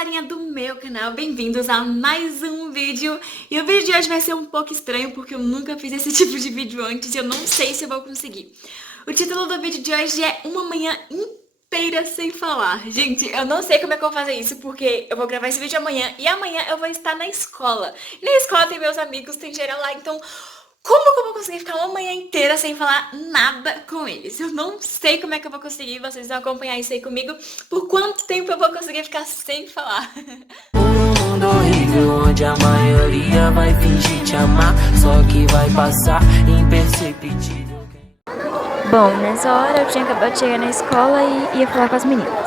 galerinha do meu canal, bem-vindos a mais um vídeo. E o vídeo de hoje vai ser um pouco estranho porque eu nunca fiz esse tipo de vídeo antes e eu não sei se eu vou conseguir. O título do vídeo de hoje é Uma Manhã Inteira Sem Falar. Gente, eu não sei como é que eu vou fazer isso porque eu vou gravar esse vídeo amanhã e amanhã eu vou estar na escola. E na escola tem meus amigos, tem geral lá, então... Como que eu vou conseguir ficar uma manhã inteira sem falar nada com eles? Eu não sei como é que eu vou conseguir, vocês vão acompanhar isso aí comigo. Por quanto tempo eu vou conseguir ficar sem falar? Um mundo horrível onde a maioria vai fingir te amar, só que vai passar imperceptível. Bom, nessa hora eu tinha acabado de chegar na escola e ia falar com as meninas.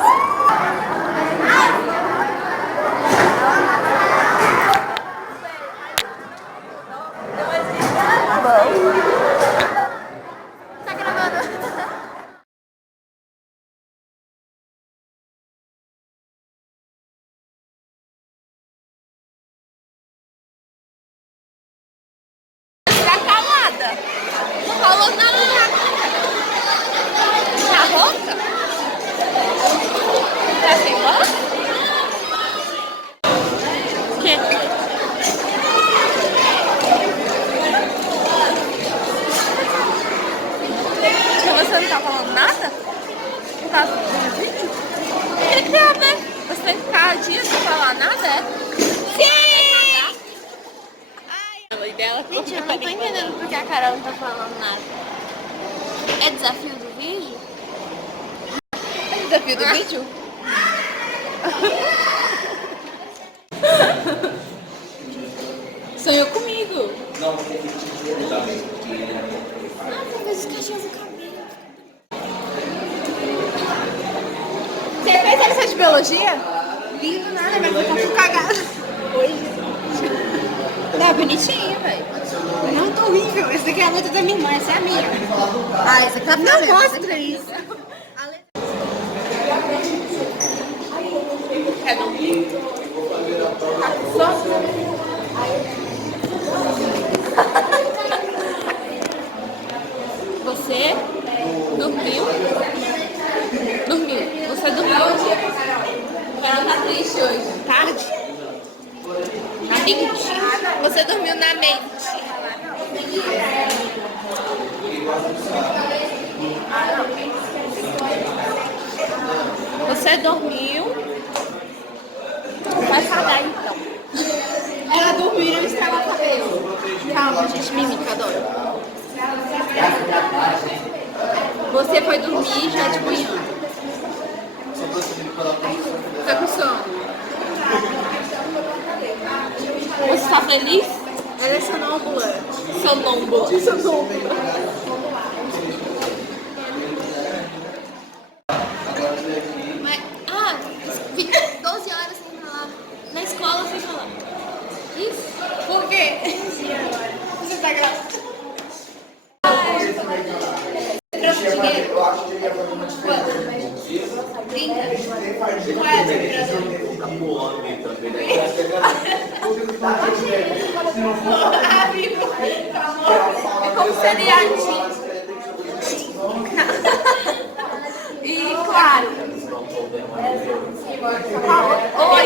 Não falou nada na boca? Tá sem voz? Que? Você não tá falando nada? Por causa do vídeo? Que é, né? Você tem que ficar dias sem falar nada, é? Sim! Gente, eu não tô entendendo porque a Carol não tá falando nada. É desafio do vídeo? É desafio do vídeo? Sonhou comigo. Nossa, fez os cachinhos no cabelo. Você fez a lição de biologia? Lindo nada, mas eu tô cagada. Hoje. Tá bonitinho, velho. Não, tô horrível. Essa daqui é a letra da minha irmã, essa é a minha. Ah, essa aqui tá não mostra isso. É dormir? Só? Você dormiu? Dormiu. Você dormiu hoje? Ela tá triste hoje. Tarde? Na mente. Você dormiu na mente. Você dormiu. Vai pagar então. Ela dormiu e eu estava no cabelo. Calma, gente, mímica, adoro. Você foi dormir já de manhã. Tá com sono? Você está feliz? Ela é sonâmbula. Sonâmbula. Sonâmbula. Mas, 12 horas sem falar. Na escola sem falar. Isso? Por quê? Você tá grávida? Eu acho que ele ia fazer uma diferença. 30? Qual é a temperatura? É como seriadinho. E claro. Oi.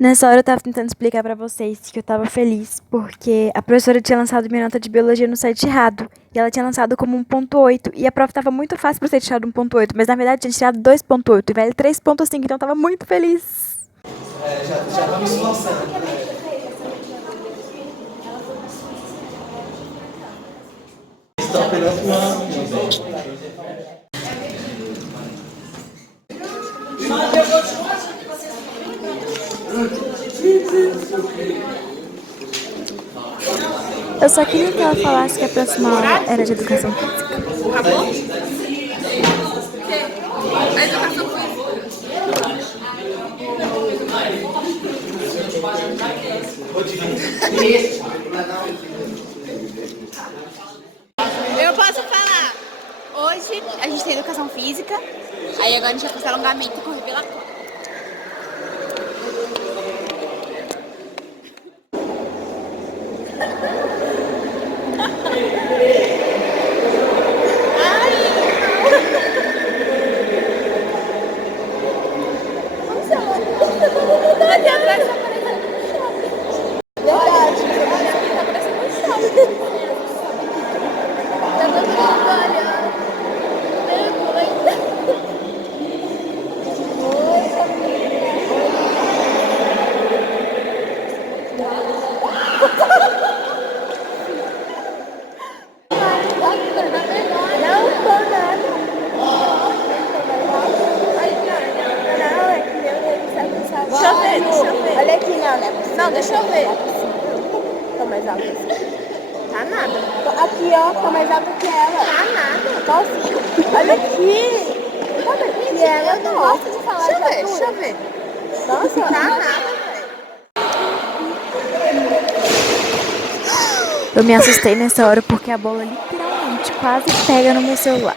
Nessa hora eu tava tentando explicar pra vocês que eu tava feliz porque a professora tinha lançado minha nota de biologia no site errado. E ela tinha lançado como 1.8. E a prova tava muito fácil pra ser tirado 1.8. Mas na verdade tinha tirado 2.8 e vale 3.5. Então eu tava muito feliz. Já vamos lançando. Estão pegando uma. Eu só queria que ela falasse que a próxima aula era de educação física. Acabou? A educação física. Eu posso falar. Hoje a gente tem educação física. Aí agora a gente vai fazer alongamento com revelatório. Não, deixa eu ver. Tá mais alto assim. Tá nada. Aqui, ó, tá mais alto que ela. Tá nada. Nossa, olha aqui. Olha aqui, e ela não gosta de falar de altura. Deixa eu ver. Nossa, tá nada, velho. Eu me assustei nessa hora porque a bola literalmente quase pega no meu celular.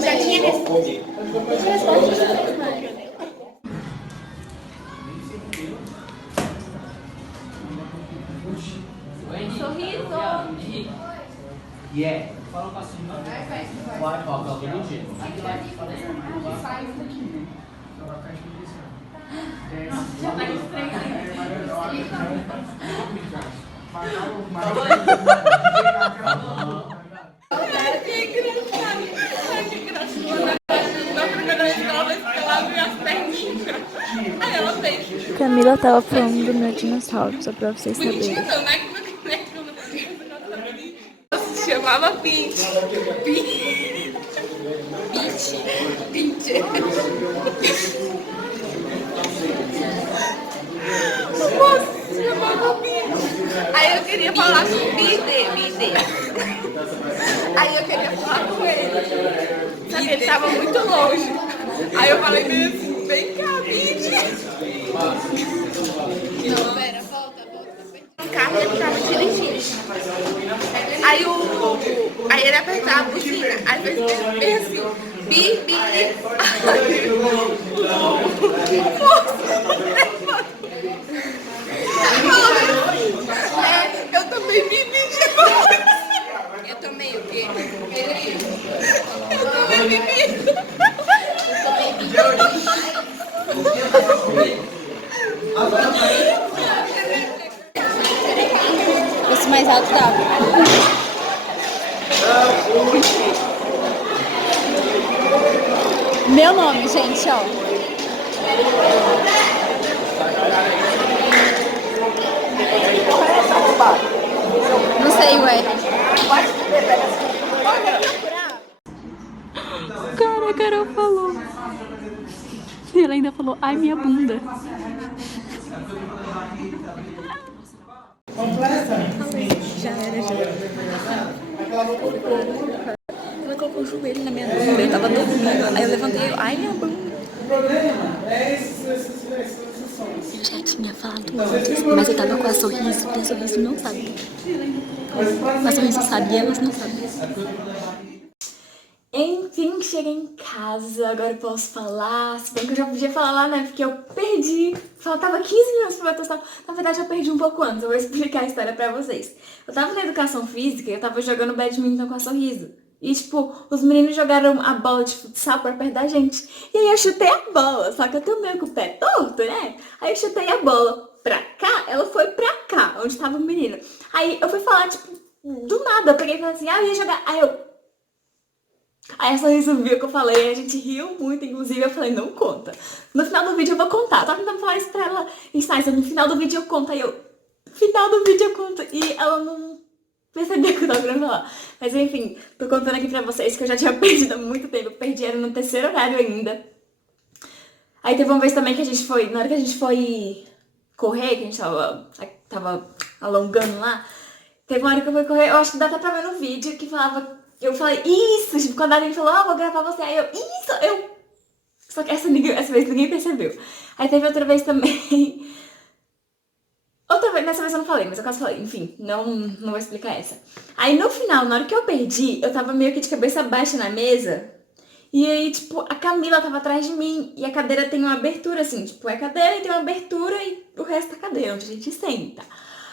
Já tinha resposta. Yeah. Fala um passinho. Vai, foca, bonitinho. Já tá Camila tava falando do meu dinossauro, só pra vocês saberem. Se chamava Peach. Peach. Nossa, se chamava Peach. Aí eu queria falar com Bidê. Aí eu queria falar com ele. Só que ele tava muito longe. Aí eu falei bem assim, vem cá, Bidê. Não, pera, volta. O carro ele tava dirigindo. Aí ele apertava a buzina, aí fez bem assim, bi. Eu também bi demais. Eu tomei o quê? Eu também bi. Fosse mais alto dava. Meu nome, gente, ó. Não sei, ué. Cara, a Carol falou. E ela ainda falou, ai, minha bunda. Ela colocou o joelho na minha bunda, eu tava dormindo. Aí eu levantei, ai, minha bunda. Eu já tinha falado antes, mas eu tava com a sorriso, e a sorriso não sabe. A sorriso sabe e elas não sabem. Enfim, cheguei em casa, agora eu posso falar. Se bem que eu já podia falar lá, né? Porque eu perdi. Faltava 15 minutos pra bater o salto. Na verdade, eu perdi um pouco antes. Eu vou explicar a história pra vocês. Eu tava na educação física e eu tava jogando badminton com a Sorriso. E, tipo, os meninos jogaram a bola de futsal pra perto da gente. E aí eu chutei a bola, só que eu tô meio com o pé torto, né? Aí eu chutei a bola pra cá, ela foi pra cá, onde tava o menino. Aí eu fui falar, tipo, do nada. Eu peguei e falei assim, eu ia jogar. Aí a Sorriso viu que eu falei, a gente riu muito, inclusive eu falei, não conta. No final do vídeo eu vou contar. Eu tava tentando falar isso pra ela, no final do vídeo eu conto. Aí final do vídeo eu conto. E ela não percebia que eu tava querendo falar. Mas enfim, tô contando aqui pra vocês que eu já tinha perdido há muito tempo. Eu perdi, era no terceiro horário ainda. Aí teve uma vez também que a gente foi, na hora que a gente foi correr, que a gente tava alongando lá, teve uma hora que eu fui correr, eu acho que dá até pra ver no vídeo, que falava, eu falei, isso, tipo, quando a gente falou, vou gravar você, aí eu, só que essa vez ninguém percebeu. Aí teve outra vez também, nessa vez eu não falei, mas eu quase falei, enfim, não vou explicar essa. Aí no final, na hora que eu perdi, eu tava meio que de cabeça baixa na mesa, e aí, tipo, a Camila tava atrás de mim, e a cadeira tem uma abertura, assim, tipo, é cadeira e tem uma abertura e o resto é cadeira, onde a gente senta.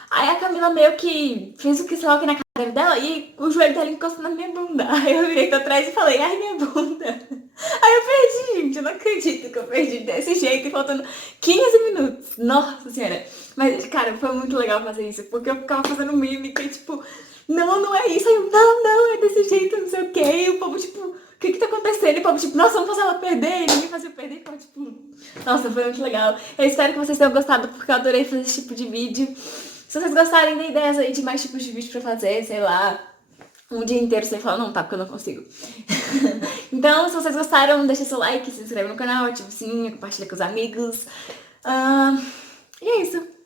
Aí a Camila meio que fez o que, sei lá, o que na cara dela, e o joelho dela encostou na minha bunda. Aí eu virei pra trás e falei, ai, minha bunda. Aí eu perdi, gente, eu não acredito que eu perdi desse jeito, e faltando 15 minutos. Nossa senhora. Mas, cara, foi muito legal fazer isso, porque eu ficava fazendo mímica e, tipo, não é isso. Aí eu, não, é desse jeito, não sei o quê. E o povo, tipo, o que tá acontecendo? E o povo, tipo, nossa, vamos fazer ela perder. E ninguém fazia eu perder. Então, tipo, nossa, foi muito legal. Eu espero que vocês tenham gostado, porque eu adorei fazer esse tipo de vídeo. Se vocês gostarem, dê ideias aí de mais tipos de vídeo pra fazer, sei lá, um dia inteiro sem falar, não, tá, porque eu não consigo. Então, se vocês gostaram, deixa seu like, se inscreve no canal, ativa o sininho, compartilha com os amigos. E é isso.